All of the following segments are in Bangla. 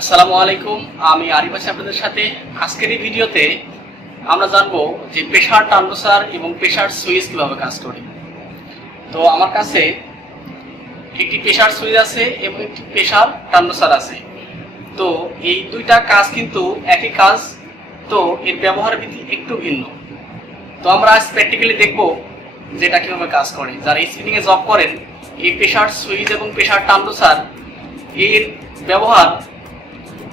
আসসালামু আলাইকুম, আমি আরিফ আছি আপনাদের সাথে। আজকের এই ভিডিওতে আমরা জানবো যে প্রেসার ট্রান্সডুসার এবং প্রেসার সুইচ কিভাবে কাজ করে। তো আমার কাছে একটি প্রেসার সুইচ আছে এবং একটি প্রেসার ট্রান্সডুসার আছে। তো এই দুইটা কাজ কিন্তু একই কাজ, তো এর ব্যবহার বিধি একটু ভিন্ন। তো আমরা আজ প্র্যাকটিক্যালি দেখবো যে এটা কিভাবে কাজ করে। যারা স্পিনিং এ জব করেন, এই প্রেসার সুইচ এবং প্রেসার ট্রান্সডুসার এর ব্যবহার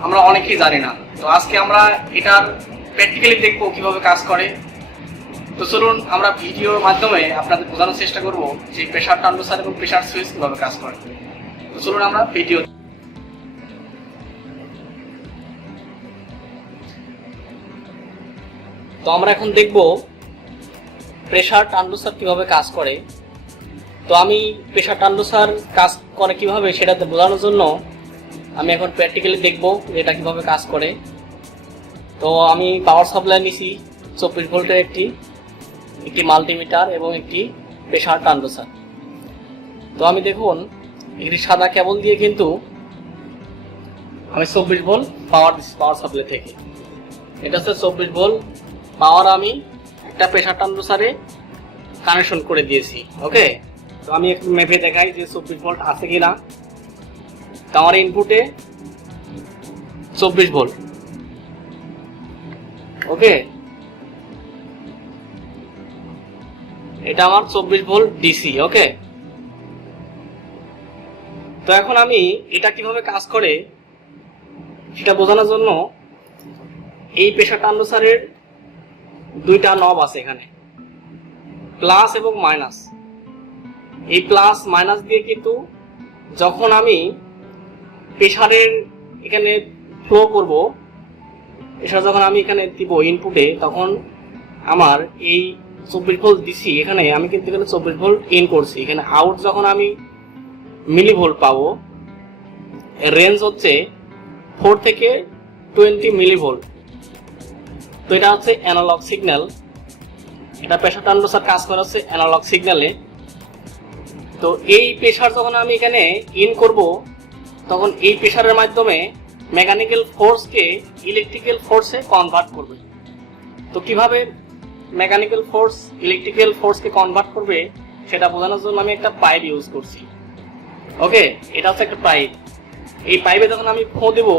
আমরা অনেকেই জানি না। তো আজকে আমরা এটার প্র্যাকটিক্যালি দেখবো কিভাবে কাজ করে। তো চলুন আমরা ভিডিওর মাধ্যমে আপনাদের বোঝানোর চেষ্টা করব যে প্রেসার ট্রান্সডুসার এবং প্রেসার সুইচ কিভাবে কাজ করে। তো চলুন আমরা ভিডিও। তো আমরা এখন দেখব প্রেসার ট্রান্সডুসার কিভাবে কাজ করে। তো আমি প্রেসার ট্রান্সডুসার কাজ করে কিভাবে সেটাতে বোঝানোর জন্য আমি এখন প্র্যাকটিক্যালি দেখব যে এটা কিভাবে কাজ করে। তো আমি পাওয়ার সাপ্লাই নিছি 24 ভোল্টের একটি মাল্টিমিটার এবং একটি প্রেসার ট্রান্সডুসার। তো আমি দেখুন একটি সাদা কেবল দিয়ে কিন্তু আমি 24 ভোল্ট পাওয়ার দিচ্ছি পাওয়ার সাপ্লাই থেকে। এটা হচ্ছে 24 ভোল্ট পাওয়ার আমি একটা প্রেসার ট্রান্সডুসারে কানেকশন করে দিয়েছি। ওকে, তো আমি একটু মেপে দেখাই যে 24 ভোল্ট আছে কিনা। তো আমার ইনপুটে 24 ভোল্ট। ওকে, এটা আমার 24 ভোল্ট ডিসি। ওকে, তো এখন আমি এটা কিভাবে কাজ করে সেটা বোঝানোর জন্য এই প্রেসার ট্রান্সডুসারের দুইটা নব আছে এখানে, প্লাস এবং মাইনাস। এই প্লাস মাইনাস দিয়ে কিন্তু যখন আমি প্রেসারের এখানে ফ্লো করব, প্রেসার যখন আমি এখানে দিব ইনপুটে, তখন আমার এই 24 ভোল্ট দিছি এখানে, আমি কিন্তু এখানে 24 ভোল্ট ইন করছি। এখানে আউট যখন আমি মিলি ভোল্ট পাবো, রেঞ্জ হচ্ছে 4 থেকে 20 মিলি ভোল্ট। তো এটা হচ্ছে অ্যানালগ সিগন্যাল। এটা প্রেসার ট্রান্সডুসার কাজ করে হচ্ছে অ্যানালগ সিগন্যালে। তো এই প্রেসার যখন আমি এখানে ইন করব, তখন এই প্রেসারের মাধ্যমে মেকানিক্যাল ফোর্সকে ইলেকট্রিক্যাল ফোর্সে কনভার্ট করবে। তো কিভাবে মেকানিক্যাল ফোর্স ইলেকট্রিক্যাল ফোর্সকে কনভার্ট করবে সেটা বোঝানোর জন্য আমি একটা পাইপ ইউজ করছি। ওকে, এটা হচ্ছে একটা পাইপ। এই পাইপে যখন আমি ফো দেব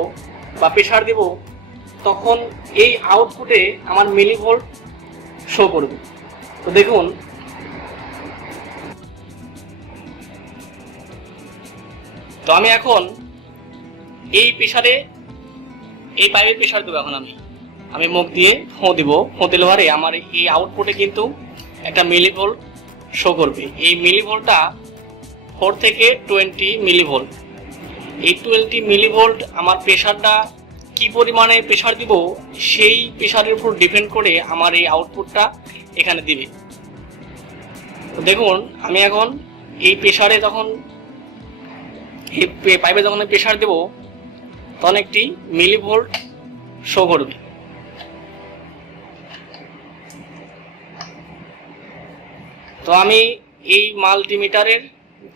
বা প্রেসার দেব, তখন এই আউটপুটে আমার মিলি ভোল্ট শো করবে। তো দেখুন, তো আমি এখন এই প্রেসারে এই পাইপে প্রেসার দেবো। এখন আমি মুখ দিয়ে ফোঁ দিব। ফোঁ দিলে পরে আমার এই আউটপুটে কিন্তু একটা মিলি ভোল্ট শো করবে। এই মিলি ভোল্টটা 4 থেকে 20 মিলি ভোল্ট। এই 20 মিলি ভোল্ট আমার প্রেসারটা কি পরিমাণে প্রেসার দিব সেই প্রেসারের উপর ডিপেন্ড করে আমার এই আউটপুটটা এখানে দিবে। তো দেখুন, আমি এখন এই প্রেসারে যখন এই পাইপে যখন প্রেসার দেব, তখন একটি মিলি ভোল্ট শো করবে। তো আমি এই মাল্টিমিটারের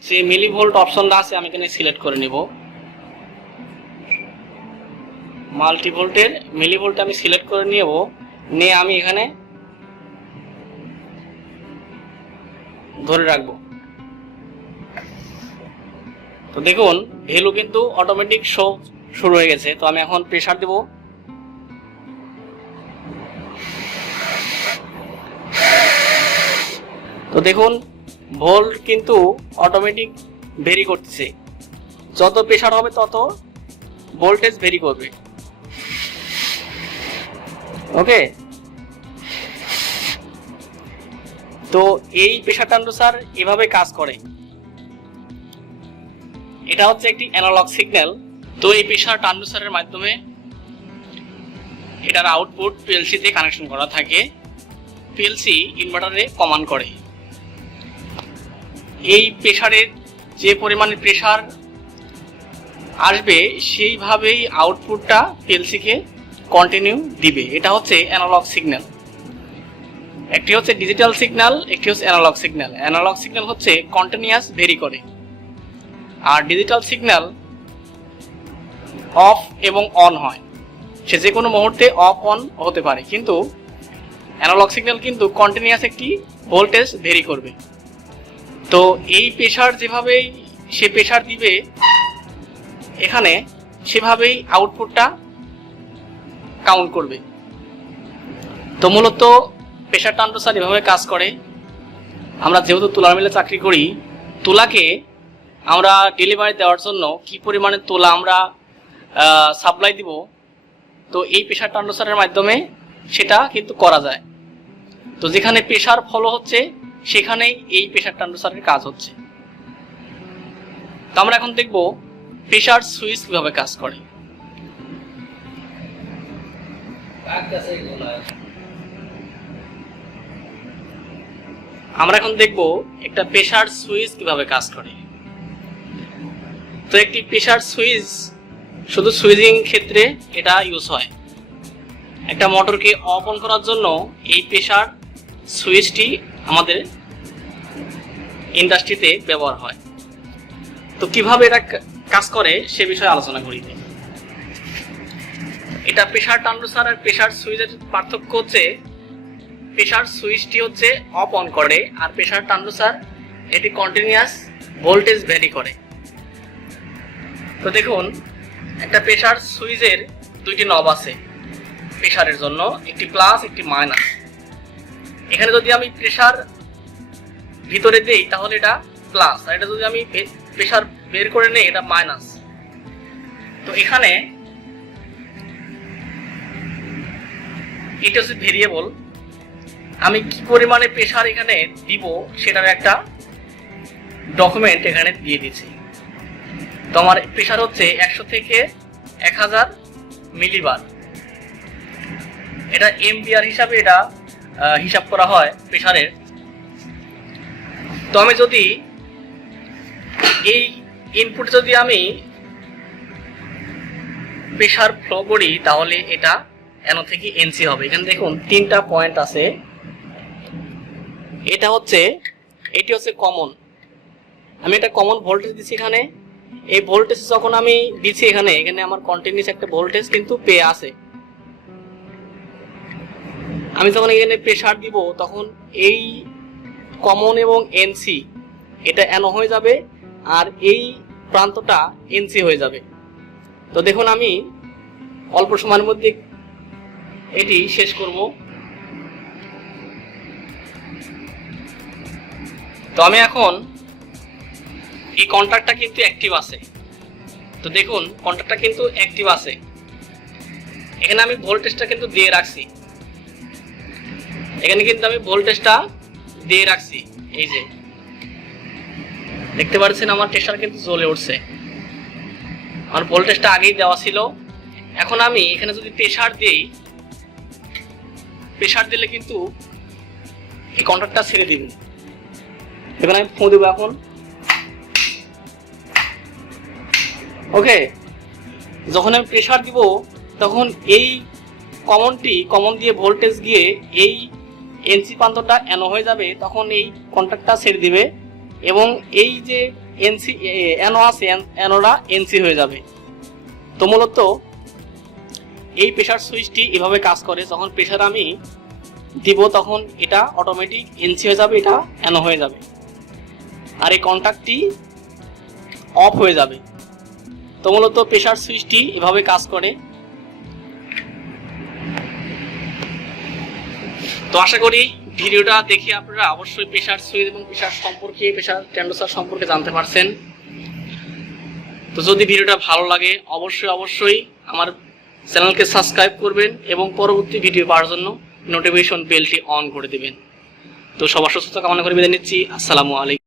যে মিলি ভোল্ট অপশনটা আছে আমি এখানে সিলেক্ট করে নিব। মাল্টি ভোল্টের মিলি ভোল্ট আমি সিলেক্ট করে নিয়ে আমি এখানে ধরে রাখবো। তো দেখুন, ভ্যালু কিন্তু অটোমেটিক শো শুরু হয়ে গেছে। তো আমি এখন প্রেসার দেব। তো দেখুন, ভোল্ট কিন্তু অটোমেটিক ভেরি করতেছে। যত প্রেসার হবে তত ভোল্টেজ ভেরি করবে। ওকে, তো এই প্রেসার ট্রান্সডুসার এভাবে কাজ করে। এটা হচ্ছে একটি অ্যানালগ সিগন্যাল। তো এই প্রেসার ট্রান্সডুসারের মাধ্যমে এটার আউটপুট পিএলসি তে কানেকশন করা থাকে। পিএলসি ইনভার্টারে কমান্ড করে। এই প্রেসারের যে পরিমাণে প্রেসার আসবে সেইভাবেই আউটপুটটা পিএলসি কে কন্টিনিউ দিবে। এটা হচ্ছে অ্যানালগ সিগন্যাল। একটি হচ্ছে ডিজিটাল সিগন্যাল, একটি হচ্ছে অ্যানালগ সিগন্যাল। অ্যানালগ সিগন্যাল হচ্ছে কন্টিনিউয়াস ভেরি করে, আর ডিজিটাল সিগন্যাল অফ এবং অন হয়, সে যে কোনো মুহূর্তে অফ অন হতে পারে, কিন্তু অ্যানালগ সিগন্যাল কিন্তু কন্টিনিউয়াস একটি ভোল্টেজ ভেরি করবে। তো এই প্রেসার যেভাবেই সে প্রেসার দিবে এখানে, সেভাবেই আউটপুটটা কাউন্ট করবে। তো মূলত প্রেসার ট্রান্সডুসার এভাবে কাজ করে। আমরা যেহেতু তুলার মিলে চাকরি করি, তুলাকে আমরা ডেলিভারি দেওয়ার জন্য কি পরিমাণে তুলা আমরা সাপ্লাই দিব, তো এই প্রেসার ট্রান্সডুসারের মাধ্যমে সেটা কিন্তু করা যায়। তো যেখানে প্রেসার ফলো হচ্ছে সেখানেই এই প্রেসার ট্রান্সডুসারের কাজ হচ্ছে। তো আমরা এখন দেখব প্রেসার সুইচ কিভাবে কাজ করে। আমরা এখন দেখব একটা প্রেসার সুইচ কিভাবে কাজ করে। তো একটি প্রেসার সুইচ শুধু সুইচিং ক্ষেত্রে এটা ইউজ হয়। একটা মোটরকে অফ অন করার জন্য এই প্রেসার সুইচটি আমাদের ইন্ডাস্ট্রিতে ব্যবহার হয়। তো কিভাবে এটা কাজ করে সে বিষয়ে আলোচনা করি। এটা প্রেসার ট্রান্সডুসার আর প্রেসার সুইচের পার্থক্য হচ্ছে, প্রেসার সুইচটি হচ্ছে অফ অন করে, আর প্রেসার ট্রান্সডুসার এটি কন্টিনিউয়াস ভোল্টেজ ভ্যারি করে। তো দেখুন, একটা প্রেসার সুইচের দুইটি নব আছে প্রেসারের জন্য, একটি প্লাস একটি মাইনাস। এখানে যদি আমি প্রেসার ভিতরে দেই তাহলে এটা প্লাস, আর এটা যদি আমি প্রেসার বের করে নেই এটা মাইনাস। তো এখানে এটা হচ্ছে ভেরিয়েবল, আমি কি পরিমাণে প্রেসার এখানে দিব সেটার একটা ডকুমেন্ট এখানে দিয়ে দিচ্ছি। তো আমার প্রেসার হচ্ছে 100 থেকে 1000 মিলিবার, এটা এমপিআর হিসাবে এটা হিসাব করা হয় প্রেসারের। তো আমি যদি এই ইনপুট যদি আমি প্রেসার ফ্লো করি তাহলে এটা এনো থেকে এনসি হবে। এখানে দেখুন 3টা পয়েন্ট আছে, এটা হচ্ছে এটি হচ্ছে কমন, আমি এটা কমন ভোল্টেজ দিচ্ছি এখানে। এই ভোল্টেজ যখন আমি দিচ্ছি এখানে, এখানে আমার কন্টিনিউয়াস একটা ভোল্টেজ কিন্তু পেয়ে আছে। আমি যখন এখানে প্রেসার দিব তখন এই কমন এবং এনসি এটা এনো হয়ে যাবে, আর এই প্রান্তটা এনসি হয়ে যাবে। তো দেখুন আমি অল্প সময়ের মধ্যে এটি শেষ করব। তো আমি এখন এই কন্ট্যাক্টটা কিন্তু অ্যাক্টিভ আছে। তো দেখুন কন্ট্যাক্টটা কিন্তু অ্যাক্টিভ আছে, এখানে আমি ভোল্টেজটা কিন্তু দিয়ে রাখছি, এখানে কিন্তু আমি ভোল্টেজটা দিয়ে রাখছি। এই যে দেখতে পাচ্ছেন আমার টেস্টার কিন্তু জ্বলে উঠছে, আমার ভোল্টেজটা আগেই দেওয়া ছিল। এখন আমি এখানে যদি প্রেসার দিই, প্রেসার দিলে কিন্তু এই কন্ট্যাক্টটা ছেড়ে দিবে। এখানে আমি ফোঁ দেবো এখন, ওকে। যখন আমি প্রেসার দিব তখন এই কমন দিয়ে ভোল্টেজ গিয়ে এই এনসি প্রান্তটা এনো হয়ে যাবে, তখন এই কন্ট্যাক্টটা ছেড়ে দিবে এবং এই যে এনসি এনো আছে এনোটা এনসি হয়ে যাবে। তো মূলত এই প্রেসার সুইচটি এভাবে কাজ করে, যখন প্রেসার আমি দিব তখন এটা অটোমেটিক এনসি হয়ে যাবে, এটা এনো হয়ে যাবে, আর এই কন্ট্যাক্টটি অফ হয়ে যাবে। তো মূলত প্রেসার সুইচটি এভাবে কাজ করে। তো আশা করি ভিডিওটা দেখে আপনারা অবশ্যই প্রেসার সুইচ এবং প্রেসার সম্পর্কে, প্রেসার ট্রান্সডুসার সম্পর্কে জানতে পারছেন। তো যদি ভিডিওটা ভালো লাগে অবশ্যই আমার চ্যানেলকে সাবস্ক্রাইব করবেন এবং পরবর্তী ভিডিও পাওয়ার জন্য নোটিফিকেশন বেলটি অন করে দেবেন। তো সবার সুস্থতা কামনা করে বিদায় নিচ্ছি। আসসালামু আলাইকুম।